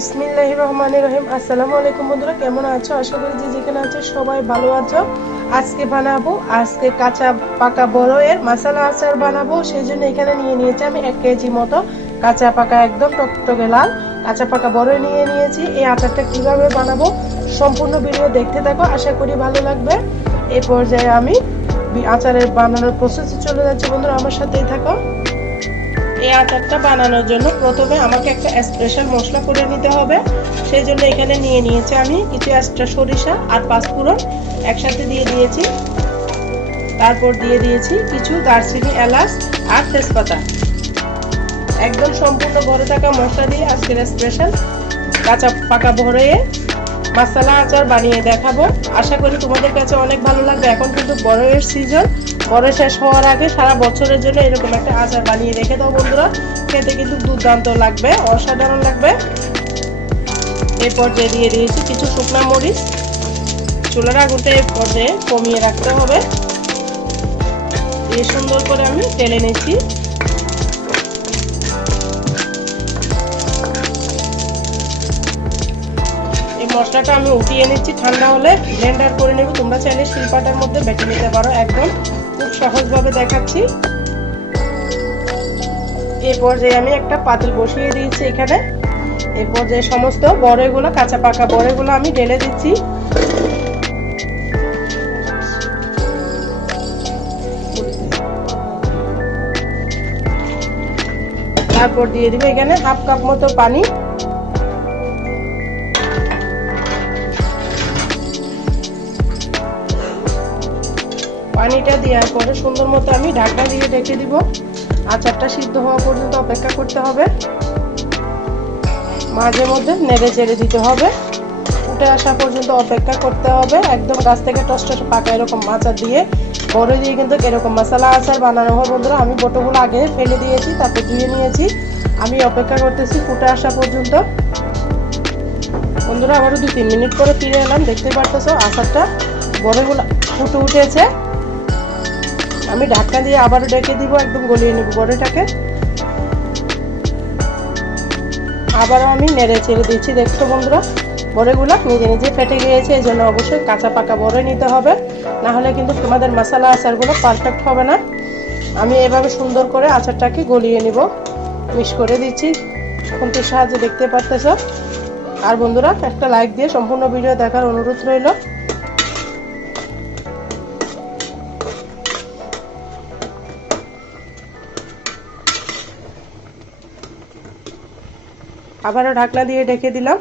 বিসমিল্লাহির রহমানির রহিম। আসসালামু আলাইকুম বন্ধুরা, কেমন আছো? আশা করি যে যেখানে আছো সবাই ভালো আছো। আজকে কাঁচা পাকা বড়ইয়ের মশলা আচার বানাবো। সেই জন্য এখানে নিয়ে নিয়েছি আমি 1 কেজি মতো কাঁচা পাকা একদম টকটকে লাল কাঁচা পাকা বড়ই নিয়ে নিয়েছি। এই আচারটা কিভাবে বানাবো সম্পূর্ণ ভিডিও দেখতে থাকো, আশা করি ভালো লাগবে। এই পর্যায়ে আমি আচারের বানানোর প্রসেসে চলে যাচ্ছি। বন্ধুরা আমার সাথেই থাকো। এই আচারটা বানানোর জন্য প্রথমে আমাকে একটা স্পেশাল মশলা করে নিতে হবে। সেই জন্য এখানে নিয়ে নিয়েছি আমি কিছু এক্সট্রা সরিষা আর পাঁচফোড়ন একসাথে দিয়ে দিয়েছি। তারপর দিয়ে দিয়েছি কিছু দারচিনি, এলাচ আর তেজপাতা। একদম সম্পূর্ণ ঘরে থাকা মশলা দিয়ে আজকের স্পেশাল কাঁচা পাকা বড়ইয়ে মশলা আচার বানিয়ে দেখাবো। আশা করি তোমাদের কাছে অনেক ভালো লাগবে। এখন কিন্তু বড়ইয়ের সিজন, বড়ই শেষ হওয়ার আগে সারা বছরের জন্য এরকম একটা আচার বানিয়ে রেখে দাও বন্ধুরা, খেতে কিন্তু দুর্দান্ত লাগবে, অসাধারণ লাগবে। এই পর্যায়ে দিয়ে দিয়েছি কিছু শুকনা মরিচ। চুলার আগুনটা এই পর্যায়ে কমিয়ে রাখতে হবে। এই সুন্দর করে আমি টেলে নিচ্ছি। এই মশলাটা আমি উঠিয়ে নিচ্ছি, ঠান্ডা হলে ব্লেন্ডার করে নেব। তোমরা চাইলে শিলপাটার মধ্যে বেটে নিতে পারো, একদম খুব সহজভাবে দেখাচ্ছি। এই পর্যায়ে আমি একটা পাতিল বসিয়ে দিয়েছি এখানে। এই পর্যায়ে সমস্ত বড়ইগুলো, কাঁচা পাকা বড়ইগুলো আমি ঢেলে দিচ্ছি। তারপর দিয়ে দিব এখানে হাফ কাপ মতো পানি। পানিটা দেওয়ার পরে সুন্দর মতো আমি ঢাকনা দিয়ে ঢেকে দিব। আচারটা সিদ্ধ হওয়া পর্যন্ত অপেক্ষা করতে হবে। মাঝে মধ্যে নেড়ে চেড়ে দিতে হবে, ফুটে আসা পর্যন্ত অপেক্ষা করতে হবে। একদম গাছ থেকে টসটসে পাকা এরকম আচার দিয়ে, বড়ই দিয়ে কিন্তু এরকম মশলা আচার বানানো হয় বন্ধুরা। আমি বটোগুলো আগে ফেলে দিয়েছি, তারপর ধুয়ে নিয়েছি। আমি অপেক্ষা করতেছি ফুটে আসা পর্যন্ত। বন্ধুরা আবারও 2-3 মিনিট পরে ফিরে এলাম। দেখতে পারতেছো আচারটা বড়ইগুলো ফুটে উঠেছে। আমি ঢাকনা দিয়ে আবারও ঢেকে দিব, একদম গলিয়ে নেব বড়ইটাকে। আবারও আমি নেড়ে ছেড়ে দিচ্ছি। দেখছো বন্ধুরা বড়ইগুলো নিজে নিজে ফেটে গিয়েছে। এই জন্য অবশ্যই কাঁচা পাকা বড়ই নিতে হবে, না হলে কিন্তু তোমাদের মশলা আচারগুলো পারফেক্ট হবে না। আমি এভাবে সুন্দর করে আচারটাকে গলিয়ে নিব, মিক্স করে দিচ্ছি খুন্তির সাহায্যে, দেখতে পারতেছো। আর বন্ধুরা একটা লাইক দিয়ে সম্পূর্ণ ভিডিও দেখার অনুরোধ রইল। আবারও ঢাকনা দিয়ে ঢেকে দিলাম।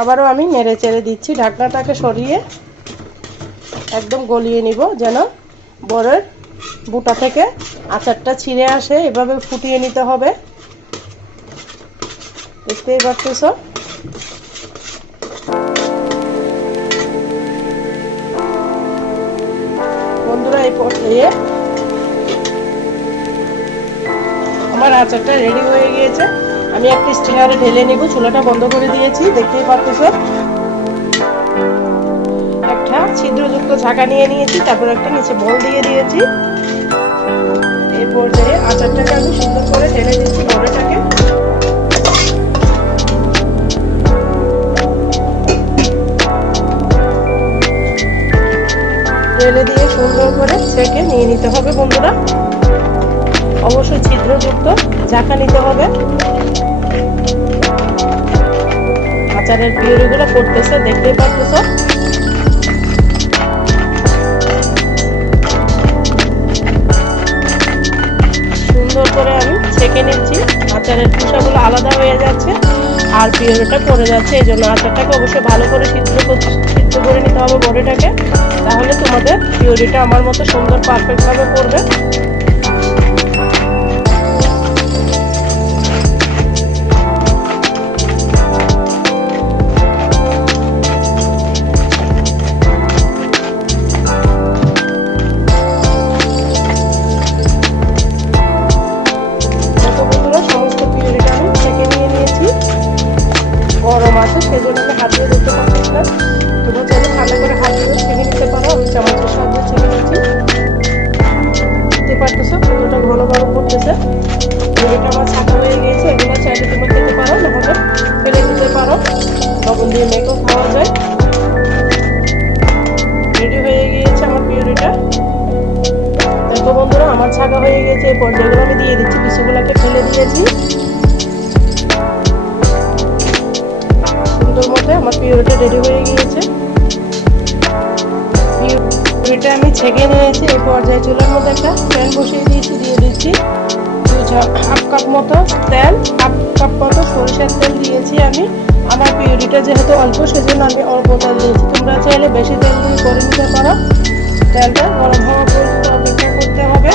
আবারও আমি নেড়ে চেড়ে দিচ্ছি, ঢাকনাটাকে সরিয়ে একদম গলিয়ে নিব, যেন বড়ের বুটা থেকে আচারটা ছিঁড়ে আসে। এভাবে ফুটিয়ে নিতে হবে, দেখতেই পারতেছো। বন্ধুরা এই পর্যায়ে আমার আচারটা রেডি হয়ে গিয়েছে। আমি একটা স্টিনারে ঢেলে নিব। চুলাটা বন্ধ করে দিয়েছি, দেখতেই পারতেছো। একটা ছিদ্রযুক্ত ঝাঁকা নিয়ে নিয়েছি, তারপর একটা নিচে বল দিয়ে দিয়েছি। এই পর্যায়ে আচারটাকে আমি সুন্দর করে ঢেলে দিচ্ছি বড়টাকে। ঢেলে দিয়ে সুন্দর করে ছেঁকে নিয়ে নিতে হবে বন্ধুরা। অবশ্যই ছিদ্রযুক্ত ঝাঁকা নিতে হবে। আচারের পিউরিগুলো পড়তেছে, দেখতেই পারতেছো। সুন্দর করে আমি ছেঁকে নিচ্ছি। আচারের খোসাগুলো আলাদা হয়ে যাচ্ছে আর পিউরিটা পড়ে যাচ্ছে। এই জন্য আচারটাকে অবশ্যই ভালো করে সিদ্ধ করে নিতে হবে বড়িটাকে, তাহলে তোমাদের পিউরিটা আমার মতো সুন্দর পারফেক্ট ভাবে পড়বে। গরম আছে সেজন্য আমি হাত দিয়ে ধরতে পারতেছি না। তোমরা চাইলে ঠান্ডা করে হাত দিয়ে ছেঁকে নিতে পারো। আমি চামচের সাহায্যে ছেঁকে নিচ্ছি। দেখতে দিয়ে মেখেও খাওয়া যায়। রেডি হয়ে গিয়েছে আমার পিউরিটা। দেখো বন্ধুরা আমার ছাকা হয়ে গেছে। এই পর্যায়গুলো আমি দিয়ে দিচ্ছি, বিচুগুলোকে ফেলে দিয়েছি। সুন্দর মতো আমার পিউরিটা রেডি হয়ে গিয়েছে। পিউরিটা আমি ছেঁকে নিয়েছি। এই পর্যায়ে চুলার মধ্যে একটা প্যান বসিয়ে দিয়েছি, দিয়ে দিচ্ছি হাফ কাপ মতো তেল, হাফ কাপ মতো সরিষার তেল দিয়েছি আমি। আমার পিউরিটা যেহেতু অল্প সেজন্য আমি অল্প তেল দিয়েছি, তোমরা চাইলে বেশি তেল দিয়ে করে নিতে পারো। তেলটা গরম হওয়া পর্যন্ত অপেক্ষা করতে হবে।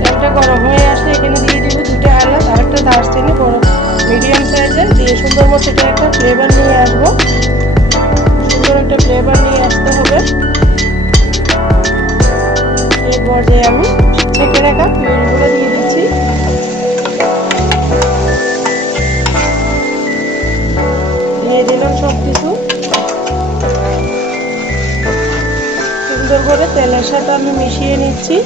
তেলটা গরম হয়ে আসলে এখানে দিয়ে দিব 2টা এলাচ আর একটা দারচিনি বড় মিডিয়াম সাইজের, দিয়ে সুন্দর মতো এটা একটা ফ্লেভার নিয়ে আসবো। সুন্দর একটা ফ্লেভার নিয়ে আসতে হবে। এই পর্যায়ে আমি ছেঁকে রাখা পিউরিগুলো দিয়ে দিচ্ছি। দিয়ে দিলাম সব কিছু সুন্দর করে তেলের সাথে আমি মিশিয়ে নিচ্ছি।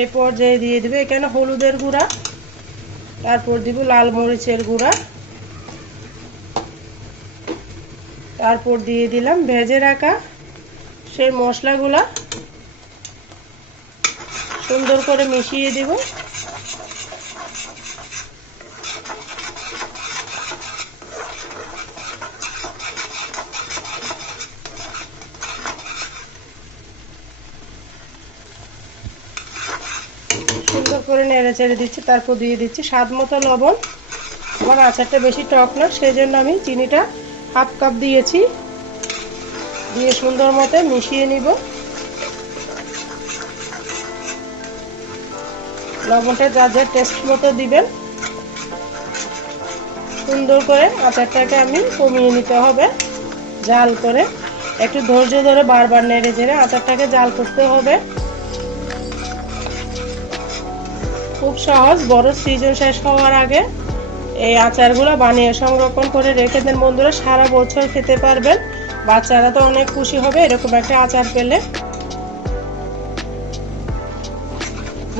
এই পর্যায়ে দিয়ে দেবে এখানে হলুদের গুঁড়া, তারপর দিব লাল মরিচের গুঁড়া, তারপর দিয়ে দিলাম ভেজে রাখা সেই মশলাগুলা। সুন্দর করে মিশিয়ে দিব। সুন্দর করে নেড়ে চেড়ে দিচ্ছি। তারপর দিয়ে দিচ্ছি স্বাদ মতো লবণ। আমার আচারটা বেশি টক না, সেই জন্য আমি চিনিটা হাফ কাপ দিয়েছি। দিয়ে সুন্দর মতো মিশিয়ে নিব। লবণটা যার যার টেস্ট মতো দিবেন। সুন্দর করে আচারটাকে আমি কমিয়ে নিতে হবে জাল করে। একটু ধৈর্য ধরে বারবার নেড়ে চেড়ে আচারটাকে জাল করতে হবে। খুব সহজ, বড় সিজন শেষ হওয়ার আগে এই আচারগুলো বানিয়ে সংরক্ষণ করে রেখে দেন বন্ধুরা, সারা বছর খেতে পারবেন। বাচ্চারা তো অনেক খুশি হবে এরকম একটা আচার পেলে।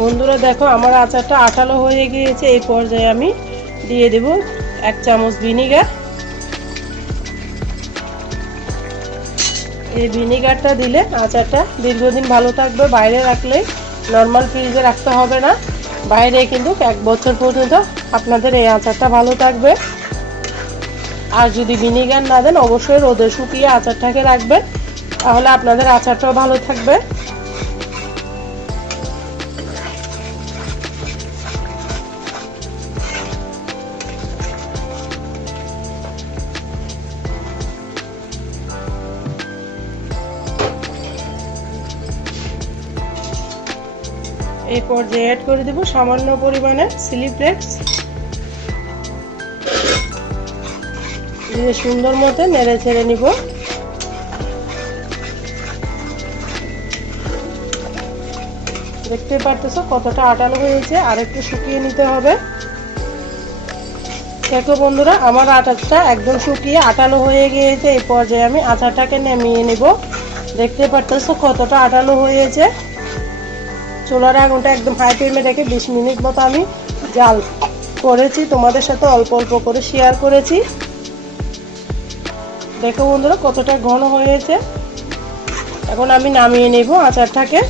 বন্ধুরা দেখো আমার আচারটা আঠালো হয়ে গিয়েছে। এই পর্যায়ে আমি দিয়ে দেব 1 চামচ ভিনিগার। এই ভিনিগারটা দিলে আচারটা দীর্ঘদিন ভালো থাকবে। বাইরে রাখলে, নর্মাল ফ্রিজে রাখতে হবে না, বাইরে কিন্তু 1 বছর পর্যন্ত আপনাদের এই আচারটা ভালো থাকবে। আর যদি ভিনিগার না দেন অবশ্যই রোদে শুকিয়ে আচারটাকে রাখবেন, তাহলে আপনাদের আচারটাও ভালো থাকবে। এই পর্যায়ে অ্যাড করে দেব সামান্য পরিমাণে চিলি ফ্লেক্স। দিয়ে সুন্দর মতো নেড়ে ছেড়ে নিব। দেখতে পারতেছো কতটা আটালো হয়েছে, আর একটু শুকিয়ে নিতে হবে। দেখো বন্ধুরা আমার আচারটা একদম শুকিয়ে আটালো হয়ে গিয়েছে। এই পর্যায়ে আমি আচারটাকে নামিয়ে নিব। দেখতে পারতেছো কতটা আটালো হয়েছে। চুলার আগুনটা একদম হাই ফ্লেমে রেখে 20 মিনিট মতো আমি জাল করেছি, তোমাদের সাথে অল্প অল্প করে শেয়ার করেছি। দেখো বন্ধুরা কতটা ঘন হয়েছে। এখন আমি নামিয়ে নেব আচারটাকে।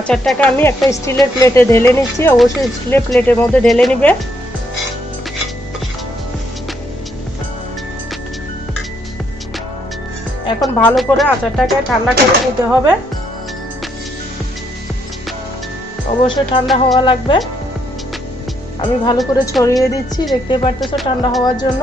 আচারটাকে আমি একটা স্টিলের প্লেটে ঢেলে নিচ্ছি। অবশ্যই স্টিলের প্লেটের মধ্যে ঢেলে নিবে। এখন ভালো করে আচারটাকে ঠান্ডা করে নিতে হবে। অবশ্যই ঠান্ডা হওয়া লাগবে। আমি ভালো করে ছড়িয়ে দিচ্ছি, দেখতে পারতেছো ঠান্ডা হওয়ার জন্য।